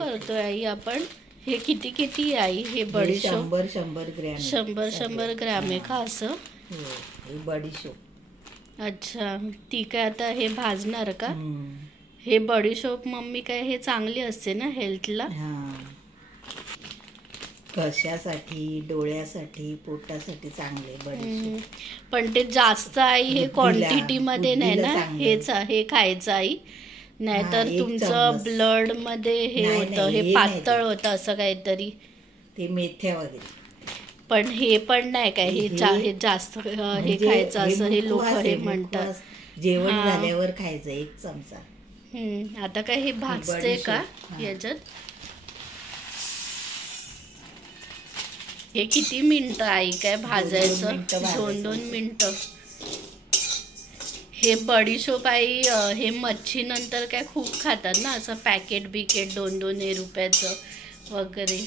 करतोय आई आपण? हे किती किती आई? हे बडीशोप 100 ग्रॅम 100 ग्रॅम आहे का असं? हे बडीशोप. अच्छा, ठीक आहे. आता हे भाजणार का? हे बडीशोप मम्मी काय हे चांगली असते ना हेल्थला? कशासाठी? डोळ्यासाठी, पोटासाठी चांगले बडीशोप. पण ते जास्त आई हे क्वांटिटी मध्ये नाही ना हे खायचं आई, नाहीतर तुमचं ब्लड मध्ये हे होतं, हे पातळ होतं असं काहीतरी. ते मेथ्या वगैरे. पण हे पण नाही काय हे जास्त हे खायचं असं हे लोक हे म्हणतात. जेवण झाल्यावर खायचं 1 चमचा. आता काय हे भाजते का याच्यात? हे किती मिनिटं आई काय भाजायचं? 2-2 मिनिटं. हे बडीशोप आई हे मच्छी नंतर काय खूप खातात ना असं पॅकेट बिकेट 2-2 रुपयाचं वगैरे.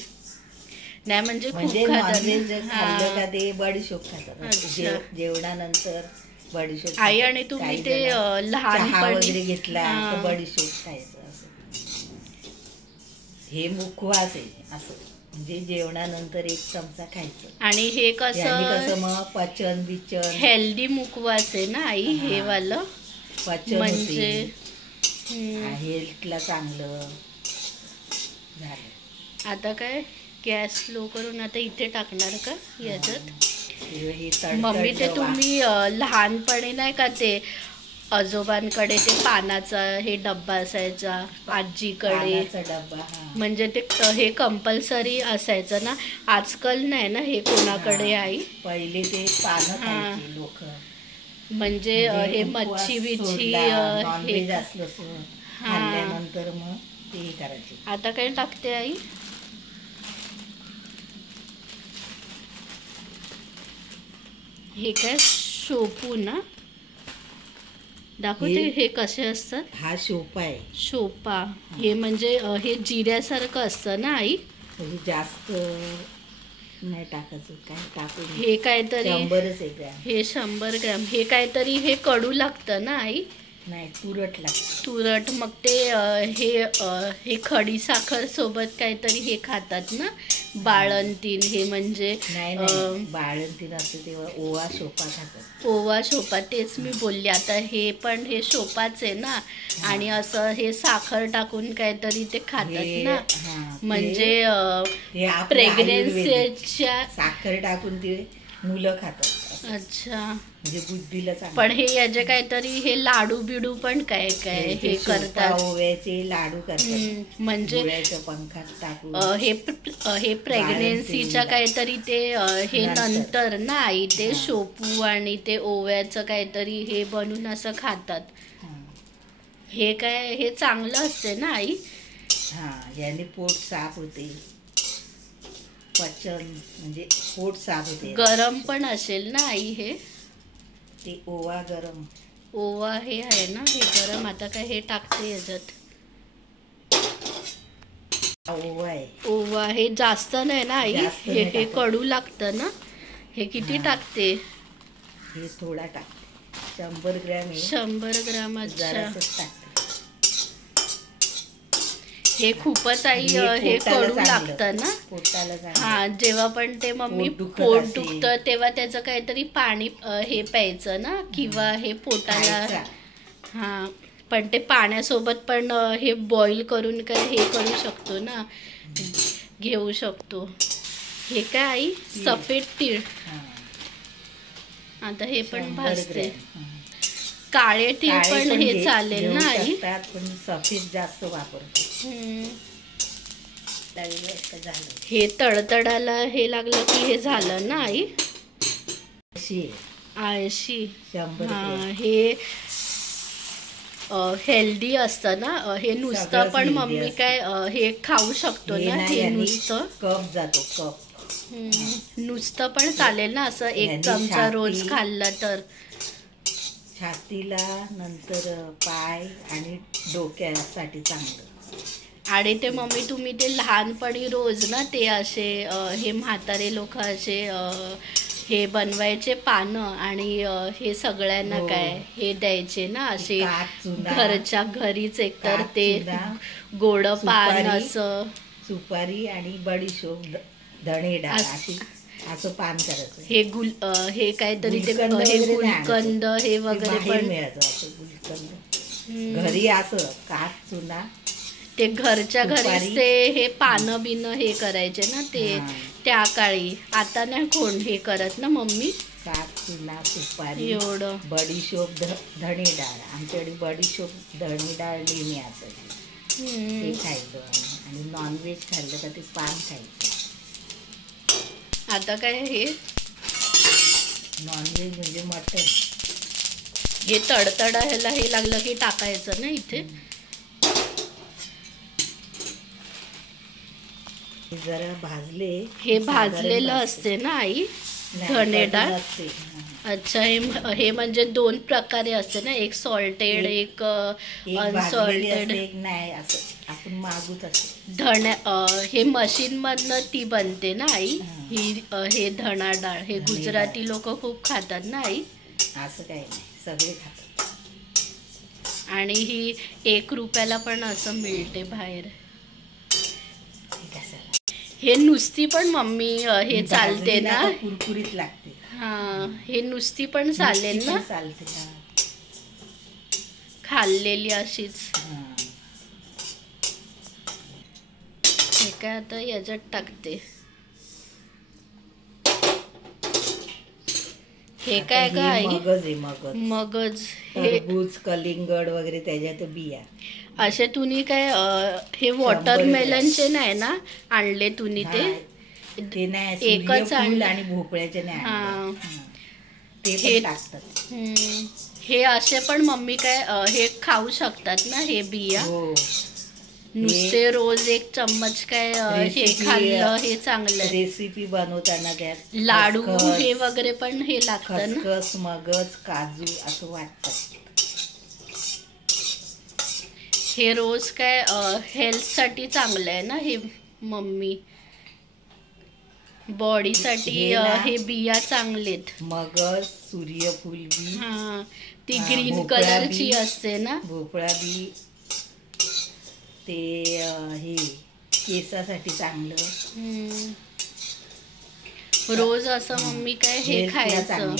नाही म्हणजे खूप खातात ते बडीशोप खातात जेवणानंतर. बडीशोप आई आणि तुम्ही ते लहानपणी वगैरे घेतला तर बडीशोप खायचं असं. हे मुखवास आहे असं, म्हणजे जेवणानंतर 1 चमचा खायचं. आणि हे कसं मग पचन बिचन हेल्दी मुखवास आहे ना आई हे वालं, पचन म्हणजे हेल्थला चांगलं झालं. आता काय गॅस स्लो करून आता इथे टाकणार का याच्यात? मम्मी ते तुम्ही लहानपणी नाही का ते आजोबांकडे ते पानाचा हे डब्बा असायचा आजीकडे, म्हणजे ते हे कंपल्सरी असायचं ना. आजकाल नाही ना हे कोणाकडे आई. पहिले ते पानं लोक, म्हणजे हे मच्छी बिच्छी हे खाल्ल्यानंतर मग ते करायचे. आता काय टाकते आई? हे काय शोपू ना दाखवते हे कसे असतात? हा शोपा आहे. शोपा हे म्हणजे हे जिऱ्यासारखं असतं ना आई? जास्त नाही टाकायचं, काय टाकू. हे काहीतरी 100 ग्रॅम. हे 100 ग्रॅम. हे काहीतरी हे कडू लागतं ना आई? नाही, तुरट लागतं. तुरट. मग ते हे खडी साखर सोबत काहीतरी हे खातात ना बाळंतीण. हे म्हणजे बाळंतीण असते तेव्हा ओवा शोपा खातात. ओवा शोपा तेच मी बोलले. आता हे पण हे शोपाच आहे ना, आणि असं हे साखर टाकून काहीतरी ते खातात ना, म्हणजे प्रेग्नेन्सीच्या साखर टाकून ते मुलं खातात. अच्छा, म्हणजे बुद्धीला चांगलं. पण हे याचे काहीतरी हे लाडू बिडू पण काय काय हे करतात. ओव्याचे लाडू करतात, म्हणजे पंखात टाकून. हे प्रेग्नेन्सीच्या काहीतरी ते हे नंतर ना आई ते शोपू आणि ते ओव्याचं काहीतरी हे बनवून असं खातात. हे काय हे चांगलं असते ना आई? याने पोट साफ होते, पचन म्हणजे पोट साफ होते. गरम पण असेल ना आई हे? ते ओवा गरम. ओवा हे आहे ना हे गरम. आता काय हे टाकते याच्यात? ओवा आहे. ओवा हे जास्त नाही ना आई? हे कडू लागतं ना. हे किती टाकते? हे थोडा टाकते, 100 ग्रॅम. 100 ग्रॅम. अच्छा, टाकते. हे खूपच आई हे कडू लागतं ना पोटाला. जेव्हा पण ते मम्मी पोट दुखतं तेव्हा त्याचं काहीतरी पाणी हे प्यायचं ना, किंवा हे पोटाला. पण ते पाण्यासोबत पण हे बॉईल करून काय हे करू शकतो ना, घेऊ शकतो. हे काय आई? सफेद तीळ. आता हे पण भाजते. काळे तीळ पण हे चालेल ना आई? पण सफेद जास्त वापरतो. हे तडतडाला हे लागलं की हे झालं ना आई? 80. हे हेल्दी असतं ना हे नुसतं. पण मम्मी काय हे खाऊ शकतो ना हे नुसतं? कप जातो, कप. नुसतं पण चालेल ना असं 1 चमचा रोज खाल्लं तर? छातीला, नंतर पाय आणि डोक्यासाठी चांगलं. आणि ते मम्मी तुम्ही ते लहानपणी रोज ना ते असे हे म्हातारे लोक असे हे बनवायचे पानं आणि हे सगळ्यांना काय हे द्यायचे ना असे घरच्या घरीच. एकतर ते गोड पान असं सुपारी आणि बडीशोप धणे डाळ असं पान करायचं. हे काहीतरी ते गुलकंद हे वगैरे पण मिळायचं. असं गुलकंद घरी असं काच चुना ते घरच्या घरीच ते हे पानं बिनं हे करायचे ना ते त्या काळी. आता नाही कोण हे करत ना मम्मी. काच चुना सुपारी एवढं बडीशोप धणे डाळ. आमच्याकडे बडीशोप धणे डाळ नेहमी असायची. ते खायचं आणि नॉनव्हेज खाल्लं का ते पान खायचं. आता काय हे नॉनव्हेज म्हणजे मटन. हे तडतडायला हे लागलं की टाकायचं ना इथे. जरा भाजले. हे भाजलेलं असते ना आई धणे डाळ. अच्छा हे म्हणजे दोन प्रकारे असते ना, एक सॉल्टेड एक अनसॉल्टेड. नाही असं आपण मागूत असते धण्या हे मशीन मधनं ती बनते ना आई. हे धणा डाळ हे गुजराती लोक खूप खातात ना आई. असं काही नाही सगळे खातात. आणि ही 1 रुपयाला पण असं मिळते बाहेर. हे नुसती पण मम्मी हे चालते ना, कुरकुरीत लागते. हे नुसती पण चालेल ना, चालते खाल्लेली अशीच. हे काय आता याच्यात टाकते. हे काय काय मगज आहे. मगज टरबूज कलिंगड वगैरे त्याच्यात बिया असे. तुम्ही काय हे वॉटरमेलनचे नाही ना आणले तुम्ही? ते नाही एकच आणले आणि भोपळ्याचे नाही. ते टाकतात. हे असे पण मम्मी काय हे खाऊ शकतात ना हे बिया. नुसते रोज 1 चम्मच काय हे खाल्लं हे चांगलं. रेसिपी बनवताना काय लाडू हे वगैरे पण हे लागतं ना. खसखस मगज काजू असं वाटतं. हे रोज काय हेल्थसाठी चांगलं आहे ना हे मम्मी. बॉडीसाठी हे बिया चांगलेत. मगज सूर्यफूल बी ती ग्रीन कलरची असते ना. भोपळा बी ते हे केसासाठी चांगलं. रोज असं मम्मी काय हे खायचं.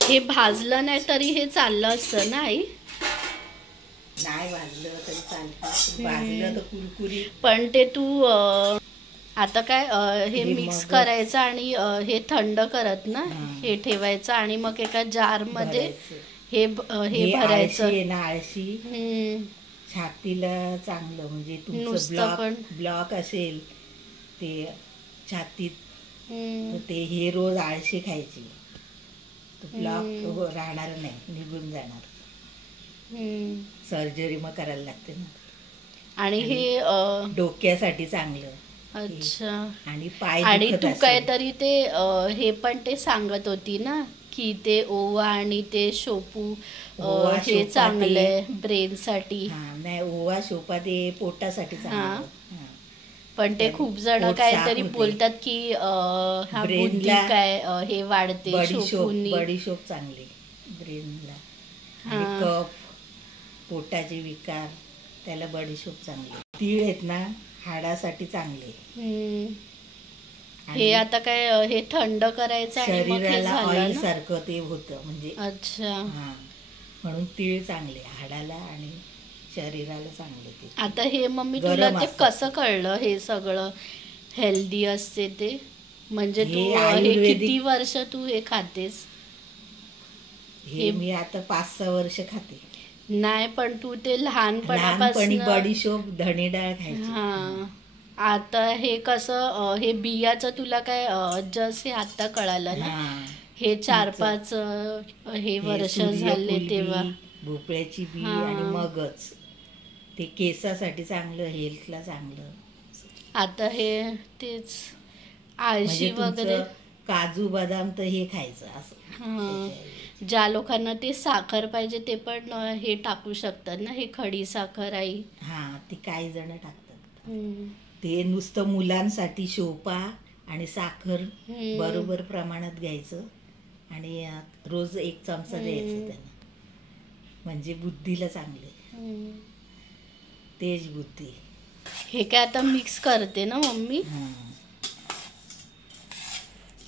हे भाजलं नाही तरी हे चाललं असतं ना आई. नाही भाजलं तरी चालतं. भाजलं तर कुरकुरीत. पण ते तू आता काय हे मिक्स करायचं आणि हे थंड करत ना हे ठेवायचं आणि मग एका जार मध्ये हे भरायचं. आळशी छातीला चांगलं म्हणजे तुमचं ब्लॉक असेल ते छातीत ते हे रोज आळशी खायची. ब्लॉक राहणार नाही, निघून जाणार. सर्जरी मग करायला लागते ना. आणि हे डोक्यासाठी चांगलं. अच्छा. आणि पाय आणि तू काहीतरी ते हे पण ते सांगत होती ना की ते ओवा आणि ते शोपू हे चांगलंय ब्रेन साठी. नाही ओवा शोपा ते पोटासाठी चांगलं. पण ते खूप जण काहीतरी बोलतात की ब्रेनला काय हे वाढते. बडीशोप चांगली ब्रेनला. कफ पोटाचे विकार त्याला बडीशोप चांगली. तीळ आहेत ना हाडासाठी चांगले. हे आता काय हे थंड करायचं आणि मग हे ऑइल सारखं ते होतं म्हणजे. अच्छा. म्हणून तीळ चांगले हाडाला आणि शरीराला चांगले. ते आता हे मम्मी तुला ते कसं कळलं हे सगळं हेल्दी असते ते? म्हणजे तू हे किती वर्ष तू हे खातेस? हे मी आता 5-6 वर्ष खाते. नाही पण तू ते लहानपणापासून बडीशोप धणे डाळ खायची. आता हे कसं हे बियाचं तुला काय जस हे आता कळालं ना. हे 4-5 हे वर्ष झाले तेव्हा. भोपळ्याची बी आणि मगच ते केसासाठी चांगलं, हेल्थला चांगलं. आता हे तेच आळशी वगैरे काजू बदाम तर हे खायचं असं. ज्या लोकांना ते साखर पाहिजे ते पण हे टाकू शकतात ना, हे खडी साखर आई. ती काही जण टाकतात. ते नुसतं मुलांसाठी शोपा आणि साखर बरोबर प्रमाणात घ्यायचं आणि रोज 1 चमचा द्यायचं त्यांना, म्हणजे बुद्धीला चांगले, तेज बुद्धी. हे काय आता मिक्स करते ना मम्मी.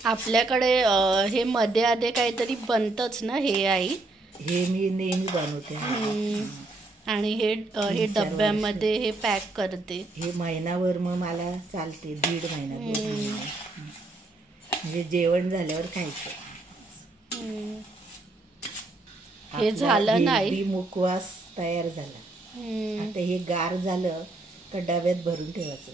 आपल्याकडे हे मध्ये आधे काहीतरी बनतच ना हे आई. हे मी नेहमी बनवते आणि हे डब्यामध्ये हे पॅक करते. हे महिनाभर मग मला चालते, 1.5 महिना. म्हणजे जेवण झाल्यावर खायचं. हे झालं नाही, मुखवास तयार झाला. आता हे गार झालं का डब्यात भरून ठेवायचं.